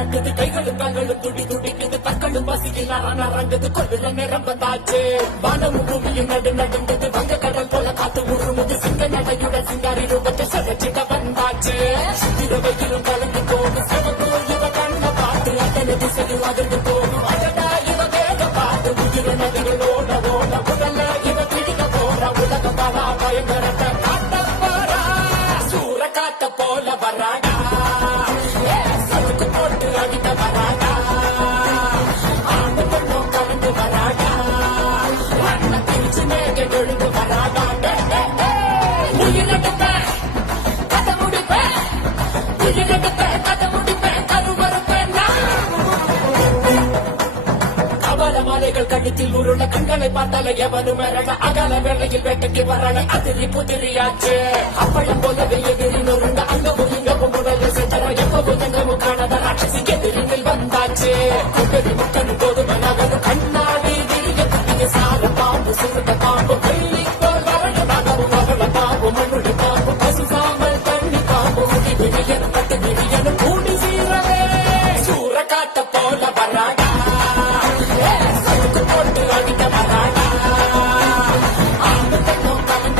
பறக்குது கைகளும் கால்களும் துடி துடிக்குது பற்களும் பசியில் நரங்குது கொள்ளுல நேரம் வந்தாச்சு வானமும் பூமியும் நடுங்குது வங்க கடல் போல காத்து உருமுது சிங்க நடையுடன் சிங்காரி ரூபத்தை சதைச்சிட்ட வந்தாச்சு இரவையிலும் கலந்து போகும் சிவப்பு இவ கண்ண பார்த்து அதனை திசையில் அதிர்ந்து போகும் அடடா இவ வேக பார்த்து உயிர நதிகளோட ஓட உடல்ல இவ பிடிக்க போற உலக பரா பயங்கரத்தை காட்ட போறா சூற காத்த போல வராடா சதுக்கு போட்டு அடிக்க வராடா ஆண்டு பொண்ணும் கலந்து வராடா அண்ண பிரிச்சு மேக எழுந்து வராடா உயிரிழந்த கதை முடிப்பேன் உயிரிழந்த கதை முடிப்பேன் கருவறுப்பேன் கவல மாலைகள் கழுத்தில் உருள கண்களை பார்த்தால எவனும் மிரள அகல வேளையில் வேட்டைக்கு வரல அதிரி புதிரியாச்சு அப்பளம் போலவே எதிரி நொருண்ட அங்கமும் இங்கமும் உடல செத்தர எப்பவும் எங்கமும் காணாத ராட்சசி எதிரில் வந்தாச்சு முக்கனும்